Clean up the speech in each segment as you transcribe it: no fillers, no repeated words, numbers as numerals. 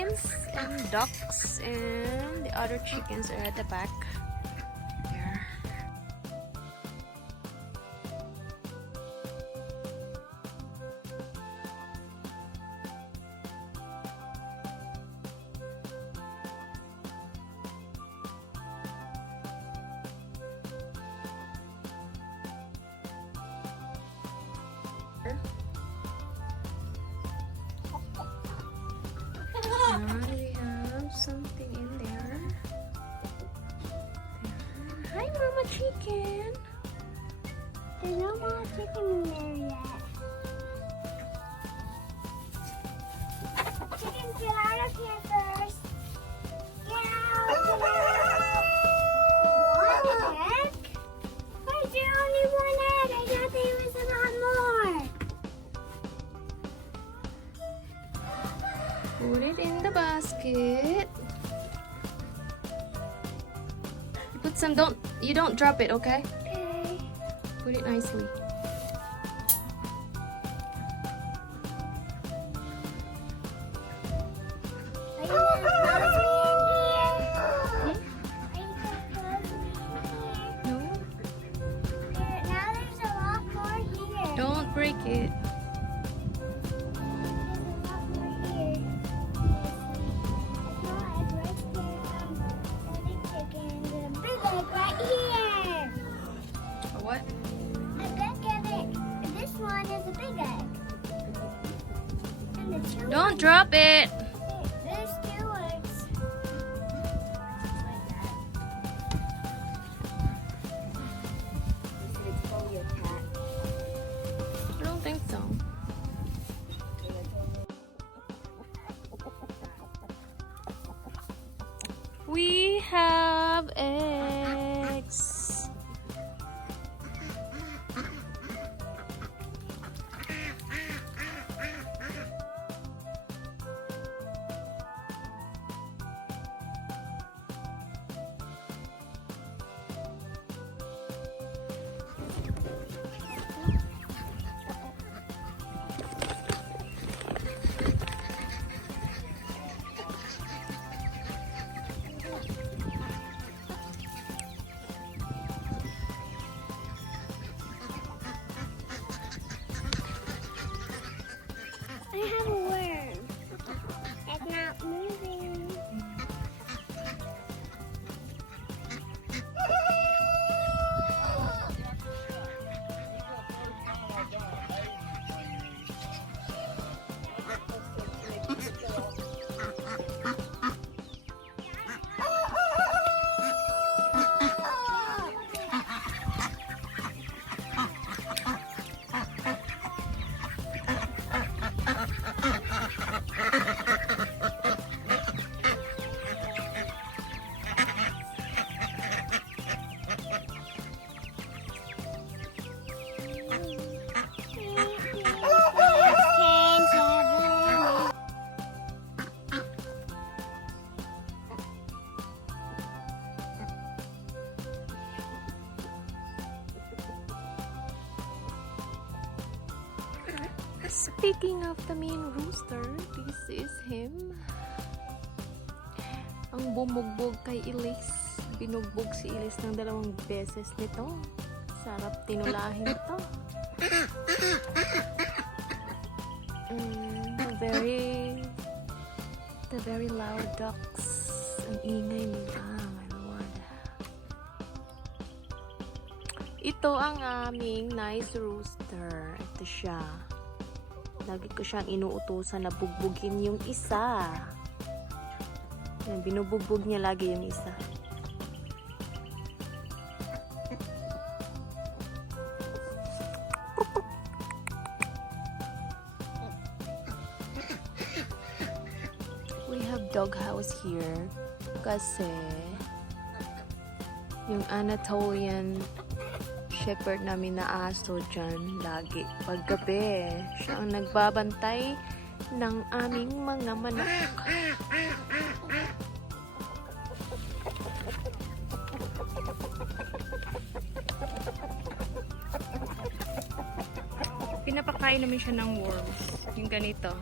chickens and ducks, and the other chickens are at the back. There. Now we have something in there. Hi, Mama Chicken. There's no more chicken in there yet. Chicken, get out of here first. Get out. One egg? Where's your only one egg? I thought there was a lot more. Put it in the basket. You put some. You don't drop it, okay? Okay. Put it nicely. Are you gonna close me in here? Are you gonna close me in No. here? Now there's a lot more here. Don't break it. There's a lot more here. There's a small egg right there. The big chicken. There's a big egg right here. A what? A big egg. This one is a big egg. And the two Don't drop it. There's two eggs. Like that. I don't think so. We have eggs. I have a worm. It's not moving. Speaking of the mean rooster, this is him. Ang bumugbog kay Elise. Binugbog si Elise ng 2 beses nito. Sarap tinulahin ito. The very loud ducks. Ang ingay nila, my lord. Ito ang aming nice rooster. Ito siya. Lagi ko siyang inuutusan na bugbugin yung isa. Yan, binubugbog niya lagi yung isa. We have doghouse here kasi yung Anatolian shepherd namin na aso dyan lagi paggabi. Siya ang nagbabantay ng aming mga manok. Pinapakain namin siya ng worms. Yung ganito.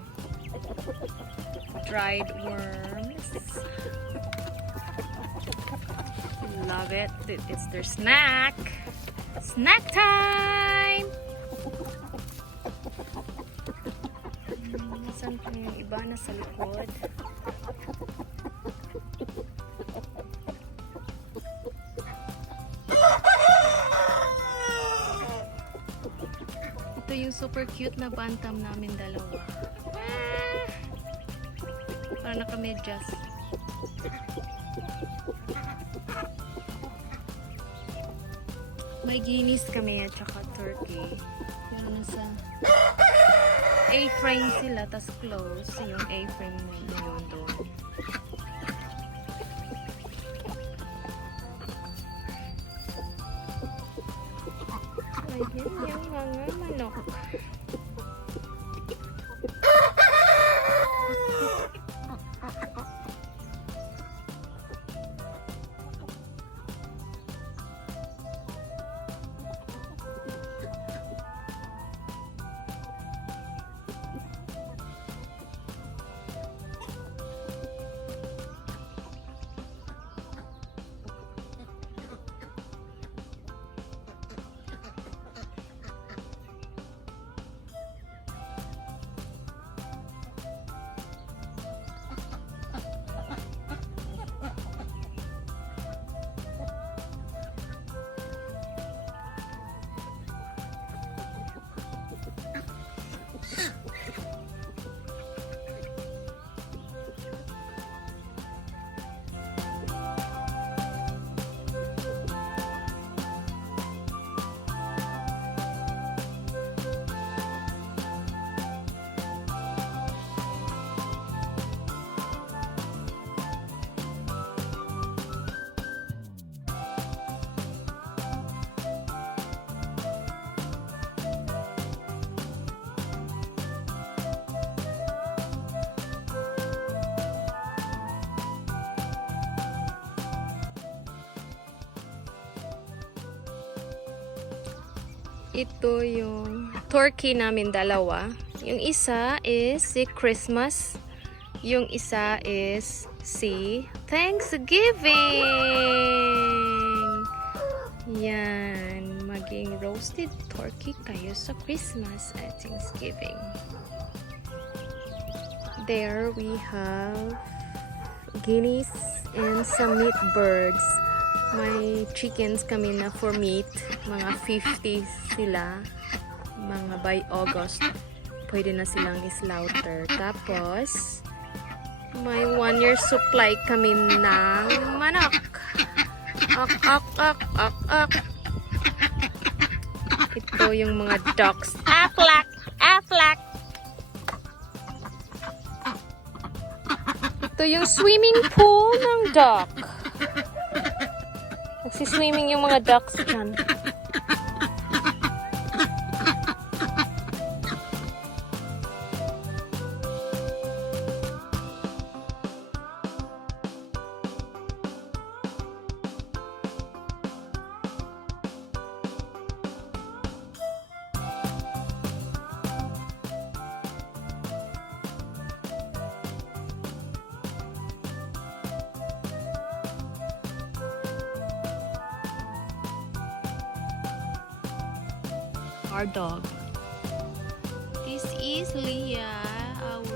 dried worms. Love it. It's their snack. Snack time! Saan pa yung iba na sa likod? Ito yung super cute na bantam namin dalawa. Para nakamedyas. May guineas kami at saka turkey. Pero nasa A-frame sila, tas close. Yung A-frame na yun doon. Ayan yung mga manok. Ito yung turkey namin dalawa. Yung isa is si Christmas. Yung isa is si Thanksgiving. Yan. Maging roasted turkey kayo sa Christmas at Thanksgiving. There we have guineas and some meat birds. May chickens kami na for meat. Mga 50 sila. Mga by August, pwede na silang slaughter. Tapos, may 1 year supply kami ng manok. Ak, ak, ak, ak, ak. Ito yung mga ducks. Aflak! Aflak! Ito yung swimming pool ng duck. Nagsiswimming yung mga ducks dyan. Our dog. This is Leah, our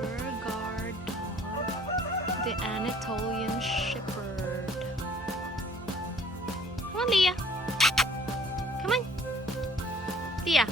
guard dog, the Anatolian Shepherd. Come on, Leah. Come on. Leah.